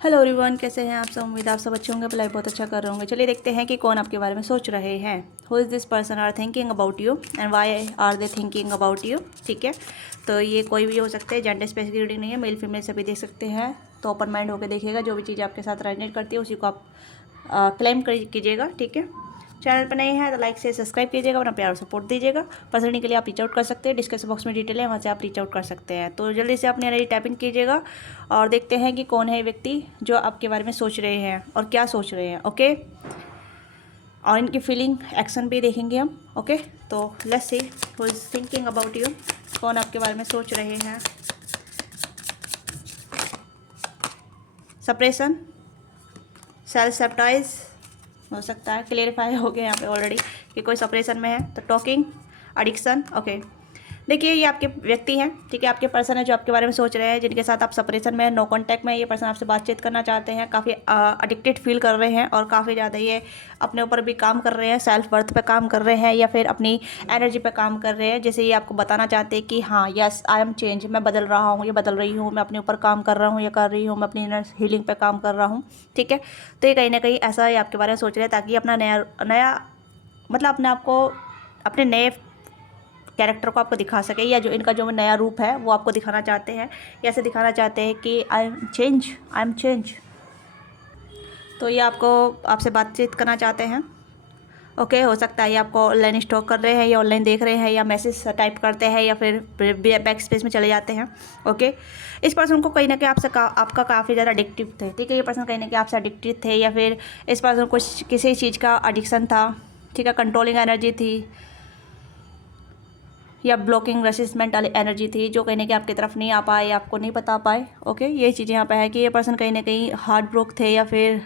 Hello everyone, कैसे हैं आप सब। उम्मीद आप सब अच्छे होंगे, भलाई बहुत अच्छा कर रहे होंगे। चलिए देखते हैं कि कौन आपके बारे में सोच रहे हैं। Who is this person are thinking about you and why are they thinking about you. ठीक है, तो ये कोई भी हो सकते हैं, जेंडर स्पेसिफिक रीडिंग नहीं है, मेल फीमेल सभी देख सकते हैं। तो ओपन माइंड होकर देखिएगा, जो भी चीज़ आपके साथ रेजोनेट करती है उसी को आप क्लेम कीजिएगा। ठीक है, चैनल पर नए हैं तो लाइक से सब्सक्राइब कीजिएगा, अपना प्यार और सपोर्ट दीजिएगा। पर्सनली के लिए आप रीच आउट कर सकते हैं, डिस्क्रिप्शन बॉक्स में डिटेल है, वहाँ से आप रीच आउट कर सकते हैं। तो जल्दी से अपनी एनर्जी टैपिंग कीजिएगा और देखते हैं कि कौन है ये व्यक्ति जो आपके बारे में सोच रहे हैं और क्या सोच रहे हैं। ओके, और इनकी फीलिंग एक्शन भी देखेंगे हम। ओके, तो let's see who is thinking about you. कौन आपके बारे में सोच रहे हैं। सप्रेशन, सेल्फ सेप्टाइज हो सकता है, क्लियरिफाई हो गया यहाँ पे ऑलरेडी कि कोई सप्रेशन में है। तो टॉकिंग, एडिक्शन। ओके, देखिए ये आपके व्यक्ति हैं, ठीक है, आपके पर्सन है जो आपके बारे में सोच रहे हैं, जिनके साथ आप सेपरेशन में, नो कांटेक्ट में। ये पर्सन आपसे बातचीत करना चाहते हैं, काफ़ी एडिक्टेड फील कर रहे हैं और काफ़ी ज़्यादा ये अपने ऊपर भी काम कर रहे हैं, सेल्फ वर्थ पे काम कर रहे हैं या फिर अपनी एनर्जी पे काम कर रहे हैं। जैसे ये आपको बताना चाहते हैं कि हाँ, यस आई एम चेंज, मैं बदल रहा हूँ, ये बदल रही हूँ, मैं अपने ऊपर काम कर रहा हूँ, ये कर रही हूँ, मैं अपनी इनर हीलिंग पे काम कर रहा हूँ। ठीक है, तो ये कहीं ना कहीं ऐसा ही आपके बारे में सोच रहे हैं, ताकि अपना नया नया मतलब अपने आप को, अपने नए कैरेक्टर को आपको दिखा सके, या जो इनका जो नया रूप है वो आपको दिखाना चाहते हैं। ऐसे दिखाना चाहते हैं कि I am change, I am change. तो ये आपको, आपसे बातचीत करना चाहते हैं। ओके, हो सकता है ये आपको ऑनलाइन स्टॉक कर रहे हैं या ऑनलाइन देख रहे हैं या मैसेज टाइप करते हैं या फिर बैक स्पेस में चले जाते हैं। ओके, इस पर्सन को कहीं ना कहीं आपका काफ़ी ज़्यादा एडिक्टिव थे। ठीक है, ये पर्सन कहीं ना कहीं आपसे एडिक्टिव थे या फिर इस पर्सन को किसी चीज़ का एडिक्शन था। ठीक है, कंट्रोलिंग एनर्जी थी या ब्लॉकिंग रेसिस्टेंट वाली एनर्जी थी, जो कहीं ना कहीं आपकी तरफ नहीं आ पाए, आपको नहीं बता पाए। ओके, ये चीज़ें यहाँ पे है कि ये पर्सन कहीं ना कहीं हार्ट ब्रोक थे या फिर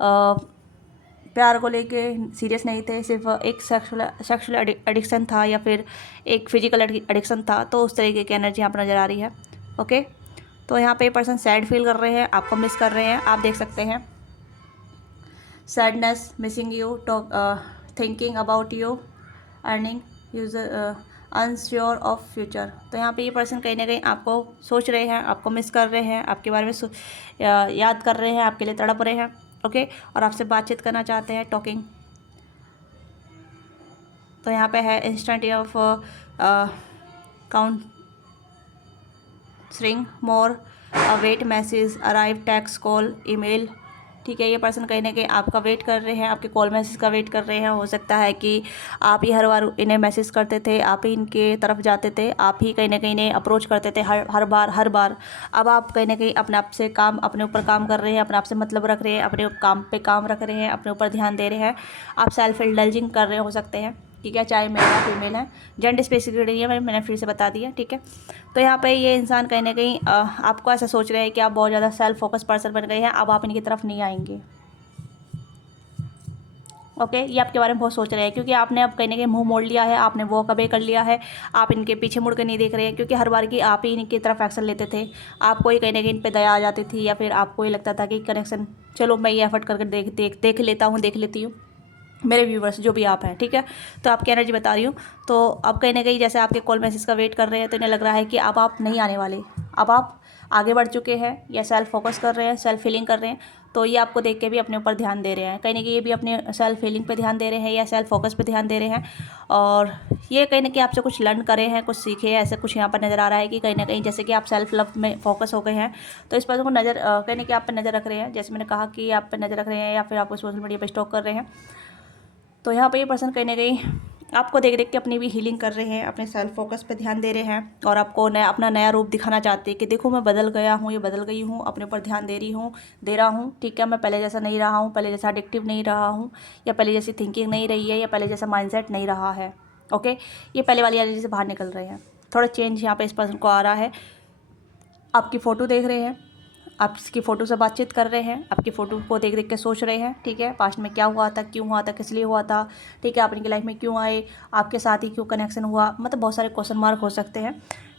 प्यार को लेके सीरियस नहीं थे, सिर्फ एक सेक्सुअल एडिक्शन था या फिर एक फिजिकल एडिक्शन था। तो उस तरीके की एनर्जी यहाँ पर नज़र आ रही है। ओके, तो यहाँ पे पर्सन सैड फील कर रहे हैं, आपको मिस कर रहे हैं, आप देख सकते हैं। Sadness, missing you, thinking about you, earning user, unsure of future. तो यहाँ पे ये पर्सन कहीं ना कहीं आपको सोच रहे हैं, आपको मिस कर रहे हैं, आपके बारे में याद कर रहे हैं, आपके लिए तड़प रहे हैं। ओके, और आपसे बातचीत करना चाहते हैं, टॉकिंग। तो यहाँ पे है instant of counselling more, wait message, arrive, text, call, email. ठीक है, ये पर्सन कहीं ना कहीं आपका वेट कर रहे हैं, आपके कॉल मैसेज का वेट कर रहे हैं। हो सकता है कि आप ही हर बार इन्हें मैसेज करते थे, आप ही इनके तरफ जाते थे, आप ही कहीं ना कहीं इन्हें अप्रोच करते थे हर बार। अब आप कहीं ना कहीं अपने आप से काम, अपने ऊपर काम कर रहे हैं, अपने आप से मतलब रख रहे हैं, अपने काम पे काम रख रहे हैं, अपने ऊपर ध्यान दे रहे हैं। आप सेल्फ इंडल्जिंग कर रहे हो सकते हैं। ठीक है, चाहे मेल या फीमेल है, जेंडर स्पेसिफिक नहीं है, मैंने फिर से बता दिया। ठीक है, तो यहाँ पे ये इंसान कहीं ना कहीं आपको ऐसा सोच रहे हैं कि आप बहुत ज़्यादा सेल्फ फोकस पर्सन बन गए हैं, अब आप इनकी तरफ नहीं आएंगे। ओके, ये आपके बारे में बहुत सोच रहे हैं, क्योंकि आपने अब कहीं ना कहीं मुंह मोड़ लिया है, आपने वॉक अवे कर लिया है, आप इनके पीछे मुड़ कर नहीं देख रहे हैं, क्योंकि हर बार की आप ही इनकी तरफ एक्शन लेते थे। आपको ही कहीं ना कहीं इन पर दया आ जाती थी, या फिर आपको ही लगता था कि कनेक्शन, चलो मैं ये एफर्ट करके देख लेता हूँ, देख लेती हूँ। मेरे व्यूवर्स जो भी आप हैं, ठीक है, तो आपकी एनर्जी बता रही हूँ। तो अब कहीं ना कहीं जैसे आपके कॉल मैसेज का वेट कर रहे हैं, तो इन्हें लग रहा है कि अब आप नहीं आने वाले, अब आप आगे बढ़ चुके हैं, या सेल्फ फोकस कर रहे हैं, सेल्फ हीलिंग कर रहे हैं। तो ये आपको देख के भी अपने ऊपर ध्यान दे रहे हैं, कहीं ना कहीं ये भी अपने सेल्फ हीलिंग पे ध्यान दे रहे हैं या सेल्फ फोकस पे ध्यान दे रहे हैं। और ये कहीं ना कहीं आपसे कुछ लर्न करे हैं, कुछ सीखे हैं, ऐसे कुछ यहाँ पर नज़र आ रहा है कि कहीं ना कहीं जैसे कि आप सेल्फ लव में फोकस हो गए हैं। तो इस पर्सन को नज़र कहीं ना कहीं आप पर नज़र रख रहे हैं, जैसे मैंने कहा कि आप पर नज़र रख रहे हैं या फिर आपको सोशल मीडिया पर स्टॉक कर रहे हैं। तो यहाँ पे ये पर्सन कहीं ना कहीं आपको देख देख के अपनी भी हीलिंग कर रहे हैं, अपने सेल्फ फोकस पे ध्यान दे रहे हैं, और आपको अपना नया रूप दिखाना चाहते हैं कि देखो मैं बदल गया हूँ, ये बदल गई हूँ, अपने ऊपर ध्यान दे रहा हूँ। ठीक है, मैं पहले जैसा नहीं रहा हूँ, पहले जैसा एडिक्टिव नहीं रहा हूँ, या पहले जैसी थिंकिंग नहीं रही है, या पहले जैसा माइंडसेट नहीं रहा है। ओके, ये पहले वाली एनर्जी से बाहर निकल रहे हैं। थोड़ा चेंज यहाँ पर इस पर्सन को आ रहा है। आपकी फ़ोटो देख रहे हैं, आप इसकी फ़ोटो से बातचीत कर रहे हैं, आपकी फ़ोटो को देख देख के सोच रहे हैं। ठीक है, पास्ट में क्या हुआ था, क्यों हुआ था, किस लिए हुआ था। ठीक है, आप इनकी लाइफ में क्यों आए, आपके साथ ही क्यों कनेक्शन हुआ, मतलब बहुत सारे क्वेश्चन मार्क हो सकते हैं।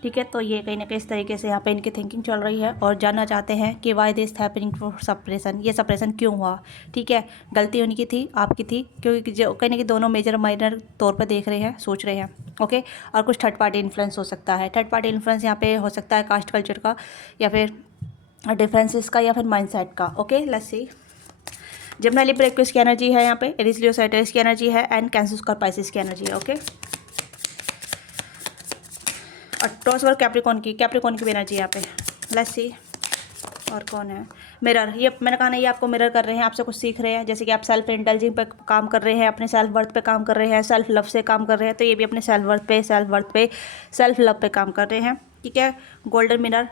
ठीक है, तो ये कहीं ना कहीं इस तरीके से यहाँ पे इनकी थिंकिंग चल रही है, और जानना चाहते हैं कि why this happening for suppression, ये सप्रेशन क्यों हुआ। ठीक है, गलती उनकी थी, आपकी थी, क्योंकि जो कहीं ना कहीं दोनों मेजर माइनर तौर पर देख रहे हैं, सोच रहे हैं। ओके, और कुछ थर्ड पार्टी इन्फ्लुएंस हो सकता है। थर्ड पार्टी इन्फ्लुएंस यहाँ पे हो सकता है कास्ट कल्चर का, या फिर डिफरेंस इसका या फिर माइंडसेट का। Okay, let's see. Gemini Libra Aquarius की एनर्जी है यहाँ पे, एरीज लियो सैजिटेरियस की एनर्जी है, एंड कैंसर स्कॉर्पियो पाइसेस की एनर्जी है। ओके, और टॉरस और कैप्रिकॉर्न की भी एनर्जी यहाँ पे। लेट्स सी और कौन है। मिरर, ये मैंने कहा ना, ये आपको मिरर कर रहे हैं, आपसे कुछ सीख रहे हैं। जैसे कि आप सेल्फ इंटेलिजेंस पे काम कर रहे हैं, अपने सेल्फ वर्थ पे काम कर रहे हैं, सेल्फ लव से काम कर रहे हैं, तो ये भी अपने सेल्फ वर्थ पे, सेल्फ लव पे काम कर रहे हैं। ठीक है, golden mirror,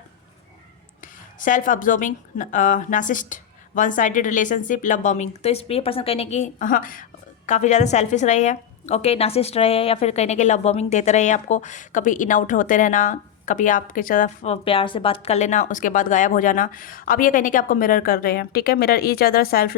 self absorbing, narcissist, one sided relationship, love bombing. तो इस ये पर्सन कहने की काफ़ी ज़्यादा सेल्फिश रहे हैं। ओके, नार्सिसिस्ट रहे हैं, या फिर कहने के लव बॉम्बिंग देते रहे हैं आपको, कभी इन आउट होते रहना, कभी आपके तरफ प्यार से बात कर लेना, उसके बाद गायब हो जाना। अब ये कहने के आपको मिरर कर रहे हैं। ठीक है, mirror each other self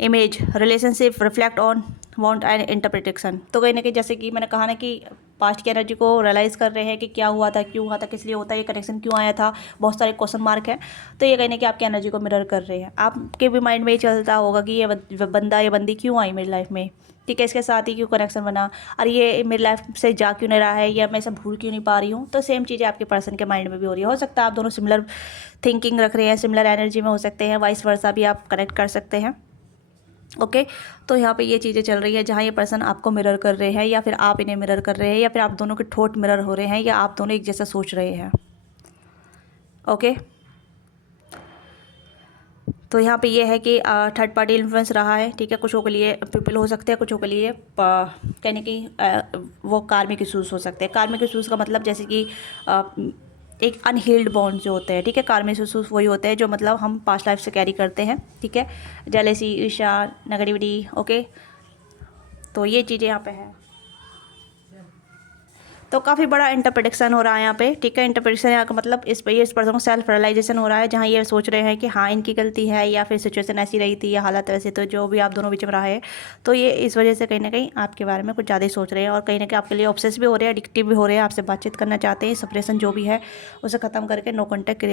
image, relationship, reflect on want and interpretation. तो कहने के जैसे कि मैंने कहा ना कि पास्ट की एनर्जी को रियलाइज़ कर रहे हैं कि क्या हुआ था, क्यों हुआ था, किस लिए होता है, ये कनेक्शन क्यों आया था, बहुत सारे क्वेश्चन मार्क है। तो ये कहने कि आपकी एनर्जी को मिरर कर रहे हैं। आपके भी माइंड में ये चलता होगा कि ये बंदा, ये बंदी क्यों आई मेरी लाइफ में, ठीक है, इसके साथ ही क्यों कनेक्शन बना, और ये मेरी लाइफ से जा क्यों नहीं रहा है, या मैं इसे भूल क्यों नहीं पा रही हूँ। तो सेम चीज़ें आपके पर्सन के माइंड में भी हो रही है। हो सकता है आप दोनों सिमिलर थिंकिंग रख रहे हैं, सिमिलर एनर्जी में हो सकते हैं, वाइस वर्सा भी आप कनेक्ट कर सकते हैं। ओके, तो यहाँ पे ये चीज़ें चल रही है जहाँ ये पर्सन आपको मिरर कर रहे हैं, या फिर आप इन्हें मिरर कर रहे हैं, या फिर आप दोनों के थॉट मिरर हो रहे हैं, या आप दोनों एक जैसा सोच रहे हैं। ओके, तो यहाँ पे ये है कि थर्ड पार्टी इन्फ्लुएंस रहा है। ठीक है, कुछों के लिए पीपल हो सकते हैं, कुछों के लिए कहने की वो कार्मिक इशूज़ हो सकते हैं। कार्मिक इशूज़ का मतलब जैसे कि एक अनहील्ड बॉन्ड जो होते हैं। ठीक है, कार्मिक इशूज़ वही होते हैं जो मतलब हम पास्ट लाइफ से कैरी करते हैं। ठीक है, जेलेसी, ईर्ष्या, नेगेटिविटी। ओके, तो ये चीज़ें यहाँ पे हैं। तो काफ़ी बड़ा इंटरप्रिटेशन हो रहा है यहाँ पे। ठीक है, इंटरप्रिटेशन यहाँ का मतलब इस पर्सन को सेल्फ रियलाइजेशन हो रहा है, जहाँ ये सोच रहे हैं कि हाँ इनकी गलती है, या फिर सिचुएशन ऐसी रही थी, या हालत वैसे, तो जो भी आप दोनों बीच में रहा है, तो ये इस वजह से कहीं ना कहीं आपके बारे में कुछ ज़्यादा ही सोच रहे हैं, और कहीं ना कहीं आपके लिए ऑब्सेस भी हो रहे हैं, एडिक्टिव भी हो रहे हैं, आपसे बातचीत करना चाहते हैं। सप्रेशन जो भी है उसे ख़त्म करके नो कॉन्टैक्ट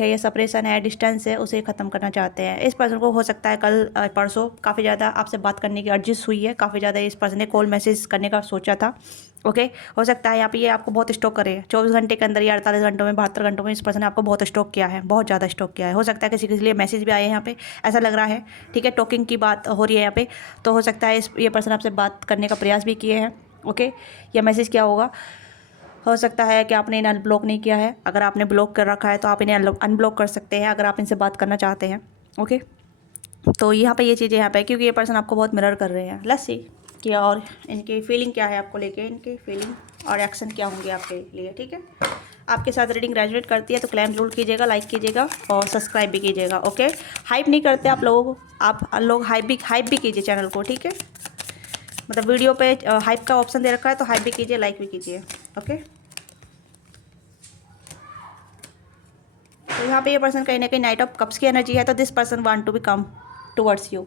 है, या सप्रेशन है, डिस्टेंस है, उसे ख़त्म करना चाहते हैं। इस पर्सन को हो सकता है कल परसों काफ़ी ज़्यादा आपसे बात करने की अर्जिश हुई है, काफ़ी ज़्यादा इस पर्सन ने कॉल मैसेज करने का सोचा था। ओके, हो सकता है यहाँ पे ये आपको बहुत स्टॉक करे 24 घंटे के अंदर, या 48 घंटों में, 72 घंटों में इस पर्सन ने आपको बहुत स्टॉक किया है, बहुत ज़्यादा स्टॉक किया है। हो सकता है किसी के लिए मैसेज भी आए हैं यहाँ पे, ऐसा लग रहा है। ठीक है, टॉकिंग की बात हो रही है यहाँ पे, तो हो सकता है ये पर्सन आपसे बात करने का प्रयास भी किए हैं। ओके, या मैसेज क्या होगा, हो सकता है कि आपने इन्हें अनब्लॉक नहीं किया है। अगर आपने ब्लॉक कर रखा है तो आप इन्हें अनब्लॉक कर सकते हैं अगर आप इनसे बात करना चाहते हैं। ओके, तो यहाँ पे ये चीज़ें यहाँ पे, क्योंकि ये पर्सन आपको बहुत मिरर कर रहे हैं। लेट्स सी कि और इनकी फीलिंग क्या है आपको लेके, इनकी फीलिंग और एक्शन क्या होंगे आपके लिए। ठीक है, आपके साथ रीडिंग रेजोनेट करती है तो क्लेम जरूर कीजिएगा, लाइक कीजिएगा और सब्सक्राइब भी कीजिएगा। ओके, हाइप नहीं करते आप लोगों को, आप लोग हाइप भी कीजिए चैनल को। ठीक है, मतलब वीडियो पे हाइप का ऑप्शन दे रखा है तो हाइप भी कीजिए, लाइक भी कीजिए। ओके, तो यहाँ पे ये पर्सन कहीं ना कहीं नाइट ऑफ कप्स की एनर्जी है, तो this person want to be come towards you.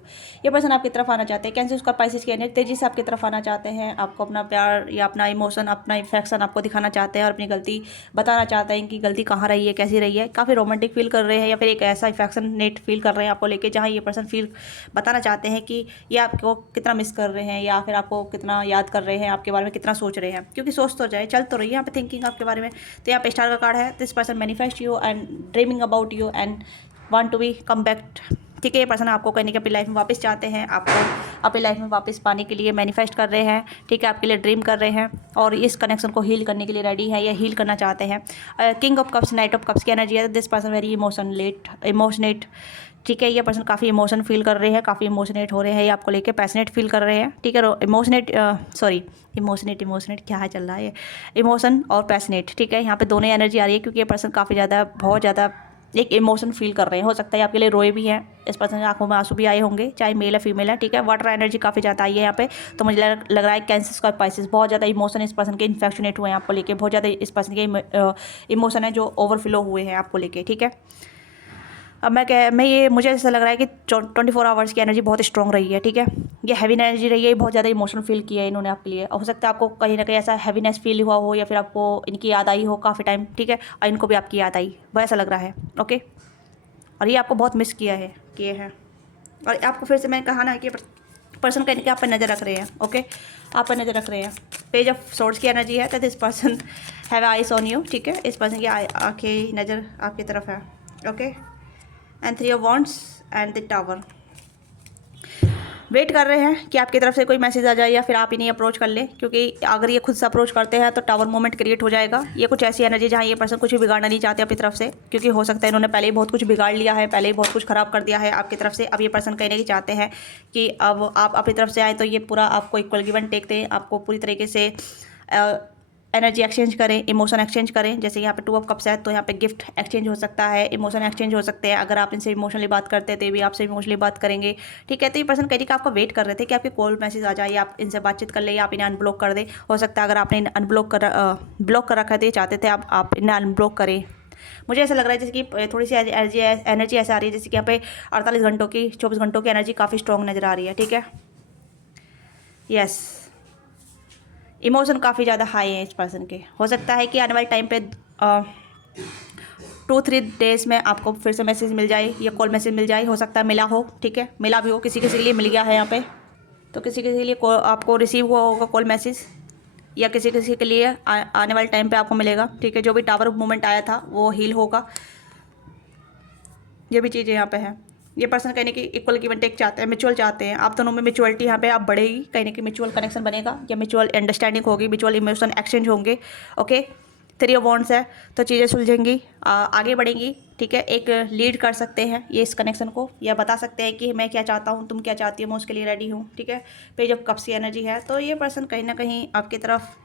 ये पर्सन आपकी तरफ आना चाहते हैं। कैंसर उसका पाइसेस की एनर्जी, तेजी से आपकी तरफ आना चाहते हैं, आपको अपना प्यार या अपना इमोशन, अपना इफेक्शन आपको दिखाना चाहते हैं, और अपनी गलती बताना चाहते हैं कि गलती कहाँ रही है, कैसी रही है। काफ़ी रोमांटिक फील कर रहे हैं, या फिर एक ऐसा इफेक्शनेट फील कर रहे हैं आपको लेके, जहाँ ये पर्सन फील बताना चाहते हैं कि ये आपको कितना मिस कर रहे हैं, या फिर आपको कितना याद कर रहे हैं, आपके बारे में कितना सोच रहे हैं। क्योंकि सोच तो जाए, चल तो रही है यहाँ पे थिंकिंग आपके बारे में। तो यहाँ पे स्टार का कार्ड है, this person manifest you and dreaming about you and want to be come back. ठीक है, ये पर्सन आपको कहने के अपनी लाइफ में वापस चाहते हैं, आपको अपनी लाइफ में वापस पाने के लिए मैनिफेस्ट कर रहे हैं। ठीक है, आपके लिए ड्रीम कर रहे हैं, और इस कनेक्शन को हील करने के लिए रेडी है, या हील करना चाहते हैं। King of cups, night of cups की एनर्जी है, दिस पर्सन वेरी इमोशनेट। ठीक है, ये पर्सन काफ़ी इमोशन फील कर रहे हैं, काफ़ी इमोशनेट हो रहे हैं, ये आपको लेके पैशनेट फील कर रहे हैं। ठीक है, इमोशनेट क्या है चल रहा है, इमोशन और पैशनेट। ठीक है, यहाँ पे दोनों एनर्जी आ रही है, क्योंकि ये पर्सन काफ़ी ज़्यादा, बहुत ज़्यादा एक इमोशन फील कर रहे हैं। हो सकता है आपके लिए रोए भी हैं, इस पर्सन की आंखों में आंसू भी आए होंगे, चाहे मेल है फीमेल है। ठीक है, वाटर एनर्जी काफ़ी ज़्यादा आई है यहाँ पे, तो मुझे लग रहा है कैंसर का पाइसेस, बहुत ज़्यादा इमोशन इस पर्सन के इन्फेक्शनेट हुए हैं आपको लेके, बहुत ज़्यादा इस पर्सन के इमोशन है जो ओवरफ्लो हुए हैं आपको लेके। ठीक है, अब मुझे ऐसा लग रहा है कि 24 आवर्स की एनर्जी बहुत स्ट्रॉन्ग रही है। ठीक है, ये हैवी एनर्जी रही है, बहुत ज़्यादा इमोशनल फील किया है इन्होंने आपके लिए। हो सकता है आपको कहीं ना कहीं ऐसा हैवीनेस फील हुआ हो, या फिर आपको इनकी याद आई हो काफ़ी टाइम। ठीक है, और इनको भी आपकी याद आई, वो ऐसा लग रहा है। ओके, और ये आपको बहुत मिस किए हैं। और आपको फिर से मैंने कहा ना कि पर्सन कहने के आप पर नज़र रख रहे हैं। ओके, आप पर नज़र रख रहे हैं। पेज ऑफ सोर्ड्स की एनर्जी है, तो this person have eyes on you. ठीक है, इस पर्सन की आंखें, नज़र आपकी तरफ है। Okay, and 3 of wands and the tower. Wait कर रहे हैं कि आपकी तरफ से कोई मैसेज आ जाए या फिर आप इन्हें अप्रोच कर लें, क्योंकि अगर ये खुद से अप्रोच करते हैं तो टावर मोमेंट क्रिएट हो जाएगा। ये कुछ ऐसी एनर्जी जहाँ ये पर्सन कुछ भी बिगाड़ना नहीं चाहते अपनी तरफ से, क्योंकि हो सकता है इन्होंने पहले ही बहुत कुछ बिगाड़ लिया है, पहले ही बहुत कुछ ख़राब कर दिया है आपकी तरफ से। अब ये पर्सन कहने की चाहते हैं कि अब आप अपनी तरफ से आए तो ये पूरा आपको इक्वल गिव एंड टेक दें, आपको पूरी तरीके से एनर्जी एक्सचेंज करें, इमोशन एक्सचेंज करें। जैसे यहाँ पे 2 ऑफ कप्स है, तो यहाँ पे गिफ्ट एक्सचेंज हो सकता है, इमोशन एक्सचेंज हो सकते हैं। अगर आप इनसे इमोशनली बात करते हैं तो ये भी आपसे इमोशनली बात करेंगे। ठीक है, तो ये पर्सन कह रही कि आपका वेट कर रहे थे कि आपके कॉल मैसेज आ जाए, आप इनसे बातचीत कर ले या आप इन्हें अनब्लॉक कर दें। हो सकता है अगर आपने ब्लॉक कर रखा है तो ये चाहते थे आप इन्हें अनब्लॉक करें। मुझे ऐसा लग रहा है जैसे कि थोड़ी सी एनर्जी ऐसे आ रही है जैसे कि यहाँ पे 48 घंटों की, 24 घंटों की एनर्जी काफ़ी स्ट्रॉन्ग नज़र आ रही है। ठीक है, यस, इमोशन काफ़ी ज़्यादा हाई है इस पर्सन के। हो सकता है कि आने वाले टाइम पे 2-3 डेज में आपको फिर से मैसेज मिल जाए या कॉल मैसेज मिल जाए। हो सकता है मिला हो, ठीक है, मिला भी हो, किसी किसी के लिए मिल गया है यहाँ पे, तो किसी किसी के लिए आपको रिसीव हुआ होगा कॉल मैसेज, या किसी किसी के लिए आने वाले टाइम पे आपको मिलेगा। ठीक है, जो भी टावर मूवमेंट आया था वो हील होगा। ये भी चीज़ें यहाँ पे हैं। ये पर्सन कहने की इक्वल गिव एंड टेक चाहते हैं, म्यूचुअल चाहते हैं। आप दोनों में म्यूचुअलिटी यहाँ पे आप बढ़ेगी, कहने की म्यूचुअल कनेक्शन बनेगा या म्यूचुअल अंडरस्टैंडिंग होगी, म्यूचुअल इमोशन एक्सचेंज होंगे। ओके, 3 ऑफ वॉन्ड्स है, तो चीज़ें सुलझेंगी, आगे बढ़ेंगी। ठीक है, एक लीड कर सकते हैं ये इस कनेक्शन को, या बता सकते हैं कि मैं क्या चाहता हूँ, तुम क्या चाहती हो, मैं उसके लिए रेडी हूँ। ठीक है, पेज ऑफ कप्स की एनर्जी है, तो ये पर्सन कहीं ना कहीं आपकी तरफ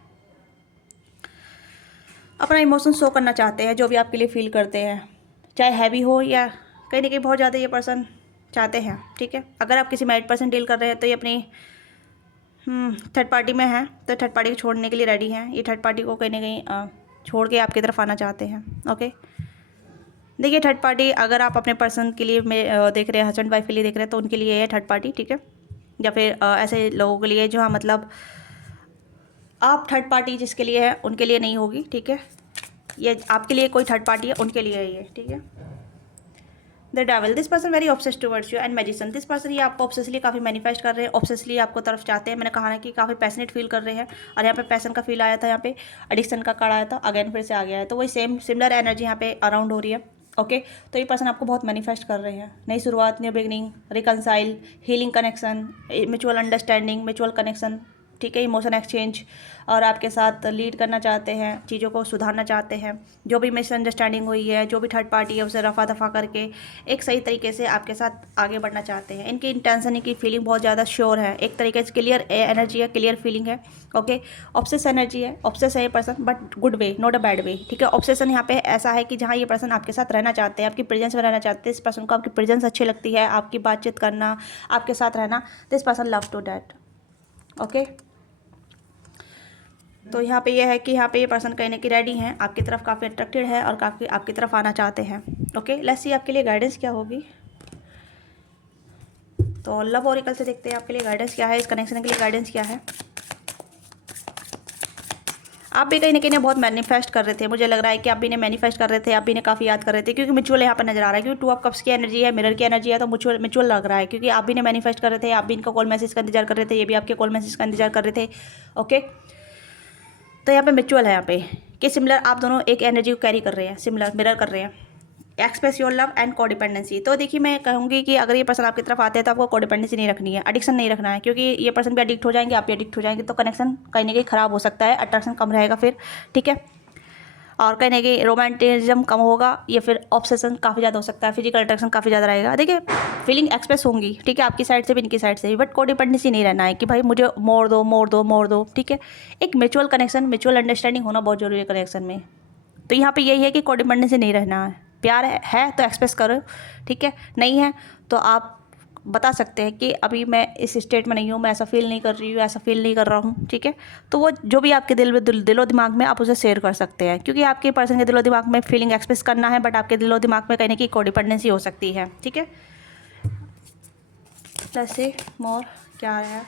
अपना इमोशन शो करना चाहते हैं, जो भी आपके लिए फील करते हैं, चाहे हैवी हो या कहीं ना कहीं बहुत ज़्यादा ये पर्सन चाहते हैं। ठीक है, अगर आप किसी मैरिड पर्सन डील कर रहे हैं तो ये अपनी थर्ड पार्टी में है, तो थर्ड पार्टी को छोड़ने के लिए रेडी हैं। ये थर्ड पार्टी को कहीं ना कहीं छोड़ के आपकी तरफ आना चाहते हैं। ओके, देखिए थर्ड पार्टी अगर आप अपने पर्सन के लिए देख रहे हैं, हस्बैंड वाइफ के लिए देख रहे हैं, तो उनके लिए है थर्ड पार्टी। ठीक है, या फिर ऐसे लोगों के लिए जो, हाँ मतलब आप थर्ड पार्टी जिसके लिए है उनके लिए नहीं होगी। ठीक है, ये आपके लिए कोई थर्ड पार्टी है, उनके लिए है ये। ठीक है, the devil, this person very obsessed towards you and magician, this person ये आपको ऑब्सेसली काफ़ी मैनिफेस्ट कर रहे हैं, ऑब्सेसली आपको तरफ चाहते हैं। मैंने कहा ना कि काफ़ी पैशनेट फील कर रहे हैं, और यहाँ पे पैसन का फील आया था, यहाँ पे एडिक्शन का कार्ड आया था, अगेन फिर से आ गया है, तो वही सिमिलर एनर्जी यहाँ पे अराउंड हो रही है। ओके, तो ये पर्सन आपको बहुत मैनिफेस्ट कर रहे हैं, नई शुरुआत, new beginning, reconcile, healing connection, mutual understanding, mutual connection. ठीक है, इमोशन एक्सचेंज, और आपके साथ लीड करना चाहते हैं, चीज़ों को सुधारना चाहते हैं। जो भी मिसअंडरस्टैंडिंग हुई है, जो भी थर्ड पार्टी है, उसे रफा दफा करके एक सही तरीके से आपके साथ आगे बढ़ना चाहते हैं। इनकी इंटेंशन, इनकी फीलिंग बहुत ज़्यादा श्योर है, एक तरीके से क्लियर एनर्जी है, क्लियर फीलिंग है। ओके, ऑब्सेस एनर्जी है, ऑब्सेस है ये person, but good way, not a bad way. ठीक है, ऑब्सेशन यहाँ पे ऐसा है कि जहाँ ये पर्सन आपके साथ रहना चाहते हैं, आपकी प्रेजेंस में रहना चाहते हैं, इस पर्सन को आपकी प्रेजेंस अच्छी लगती है, आपकी बातचीत करना, आपके साथ रहना, this person love to that. Okay, तो यहाँ पे ये है कि यहाँ पे ये पर्सन कहने की रेडी हैं, आपकी तरफ काफ़ी अट्रैक्टेड है और काफ़ी आपकी तरफ आना चाहते हैं। ओके, लेट्स सी आपके लिए गाइडेंस क्या होगी। तो लव ओरेकल से देखते हैं आपके लिए गाइडेंस क्या है, इस कनेक्शन के लिए गाइडेंस क्या है। आप भी कहीं ना कहीं बहुत मैनिफेस्ट कर रहे थे, मुझे लग रहा है कि आप भी इन्हें मैनिफेस्ट कर रहे थे, आप भी इन्हें काफ़ी याद कर रहे थे, क्योंकि म्यूचुअल यहाँ पर नजर आ रहा है, क्योंकि 2 ऑफ कप्स की एनर्जी है, मिरर की एनर्जी है, तो म्यूचुअल लग रहा है, क्योंकि आप भी इन्हें मैनिफेस्ट कर रहे थे, आप भी इनका कॉल मैसेज का इंतजार कर रहे थे, ये भी आपके कॉल मैसेज का इंतजार कर रहे थे। ओके, तो यहाँ पे म्यूचुअल है, यहाँ पे कि सिमिलर आप दोनों एक एनर्जी को कैरी कर रहे हैं, सिमिलर मिरर कर रहे हैं। Express your love and codependency, तो देखिए मैं कहूँगी कि अगर ये पर्सन आपकी तरफ आते हैं तो आपको कोडिपेंडेंसी नहीं रखनी है, एडिक्शन नहीं रखना है, क्योंकि ये पर्सन भी एडिक्ट हो जाएंगे, आप भी एडिक्ट हो जाएंगे, तो कनेक्शन कहीं ना कहीं ख़राब हो सकता है, अट्रैक्शन कम रहेगा फिर। ठीक है, और कहीं ना कहीं रोमांटिज्म कम होगा, या फिर ऑब्सेशन काफ़ी ज़्यादा हो सकता है, फिजिकल अट्रैक्शन काफ़ी ज़्यादा रहेगा। देखिए फीलिंग एक्सप्रेस होंगी, ठीक है, आपकी साइड से भी इनकी साइड से भी, बट कोडिपेंडेंसी नहीं रहना है कि भाई मुझे मोड़ दो मोड़ दो मोड़ दो। ठीक है, एक म्यूचुअल कनेक्शन, म्यूचुअल अंडरस्टैंडिंग होना बहुत जरूरी है कनेक्शन में। तो यहाँ पे यही है कि कोडिपेंडेंसी नहीं रहना है, प्यार है तो एक्सप्रेस करो। ठीक है, नहीं है तो आप बता सकते हैं कि अभी मैं इस स्टेट में नहीं हूँ, मैं ऐसा फील नहीं कर रही हूँ, ऐसा फील नहीं कर रहा हूँ। ठीक है, तो वो जो भी आपके दिलो दिमाग में आप उसे शेयर कर सकते हैं, क्योंकि आपके पर्सन के दिलो दिमाग में फीलिंग एक्सप्रेस करना है, बट आपके दिलो दिमाग में कहने की कोडिपेंडेंसी हो सकती है। ठीक है, प्लस से मोर क्या है,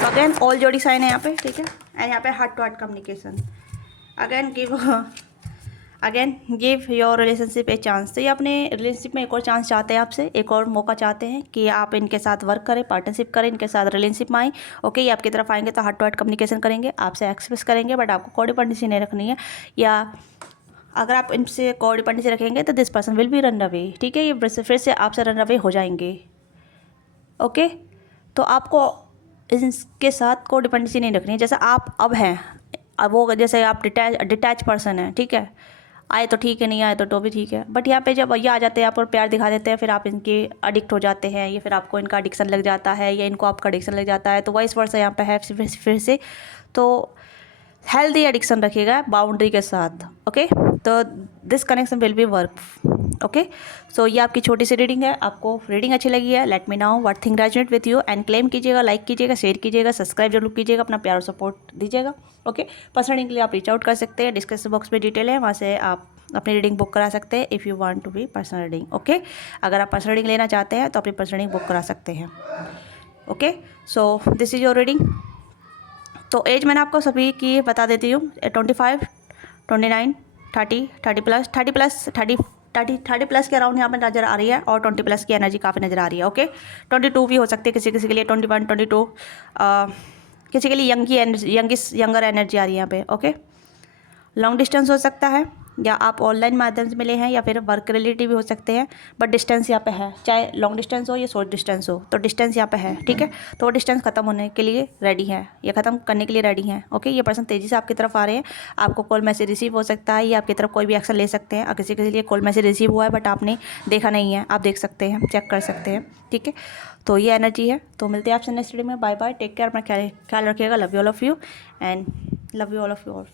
अगेन ऑल जोड़ी साइन है यहाँ पे। ठीक है, एंड यहाँ पे heart to heart communication, again give again give your relationship a chance. तो ये अपने रिलेशनशिप में एक और चांस चाहते हैं आपसे, एक और मौका चाहते हैं कि आप इनके साथ वर्क करें, पार्टनरशिप करें, इनके साथ रिलेशनशिप में आएँ। ओके, ये आपकी तरफ आएंगे तो हार्ट टू हार्ट कम्युनिकेशन करेंगे, आपसे एक्सप्रेस करेंगे, बट आपको कोडिपेंडेंसी नहीं रखनी है। या अगर आप इनसे कोडिपेंडेंसी रखेंगे तो this person will be run away. ठीक है, ये फिर से आपसे रन अवे हो जाएंगे। ओके, तो आपको इसके साथ कोडिपेंडेंसी नहीं रखनी है। जैसे आप अब हैं, अब वो जैसे आप डिटैच पर्सन है, ठीक है, आए तो ठीक है, नहीं आए तो भी ठीक है, बट यहाँ पे जब ये आ जाते हैं आप और प्यार दिखा देते हैं, फिर आप इनके एडिक्ट हो जाते हैं, या फिर आपको इनका एडिक्शन लग जाता है, या इनको आपका एडिक्शन लग जाता है, तो वाइस वर्सा यहाँ पे है फिर से। तो हेल्दी एडिक्शन रखिएगा बाउंड्री के साथ। ओके, तो this connection will be work. Okay, so ये आपकी छोटी सी रीडिंग है। आपको रीडिंग अच्छी लगी है, let me now what thing resonate with you, and claim कीजिएगा, लाइक कीजिएगा, शेयर कीजिएगा, सब्सक्राइब जरूर कीजिएगा, अपना प्यार और सपोर्ट दीजिएगा। ओके, पर्सनल रीडिंग के लिए आप रीच आउट कर सकते हैं, डिस्क्रिप्शन बॉक्स में डिटेल है, वहाँ से आप अपनी रीडिंग बुक करा सकते हैं if you want to be personal reading. Okay, अगर आप पर्सनल रीडिंग लेना चाहते हैं तो अपनी पर्सनल रीडिंग बुक करा सकते हैं। Okay, so this is your reading. तो एज मैंने आपको सभी की बता देती हूँ, 25, 29, 30, 30 प्लस के अराउंड यहाँ पर नज़र आ रही है, और 20 प्लस की एनर्जी काफ़ी नज़र आ रही है। ओके, 22 भी हो सकती है किसी किसी के लिए, 21, 22, किसी के लिए यंगर एनर्जी आ रही है यहाँ पे। ओके, लॉन्ग डिस्टेंस हो सकता है, या आप ऑनलाइन माध्यम से मिले हैं, या फिर वर्क रिलेटिव भी हो सकते हैं, बट डिस्टेंस यहाँ पे है, चाहे लॉन्ग डिस्टेंस हो या शॉर्ट डिस्टेंस हो, तो डिस्टेंस यहाँ पे है। ठीक है, तो वो डिस्टेंस खत्म होने के लिए रेडी है, ये ख़त्म करने के लिए रेडी हैं। ओके, ये पर्सन तेज़ी से आपकी तरफ आ रहे हैं, आपको कॉल मैसेज रिसीव हो सकता है, या आपकी तरफ कोई भी एक्शन ले सकते हैं। किसी के लिए कॉल मैसेज रिसीव हुआ है बट आपने देखा नहीं है, आप देख सकते हैं, चेक कर सकते हैं। ठीक है, तो ये एनर्जी है। तो मिलते हैं आपसे नेक्स्ट वीडियो में। बाय बाय, टेक केयर, अपना ख्याल रखिएगा। Love you all of you, and love you all of you all.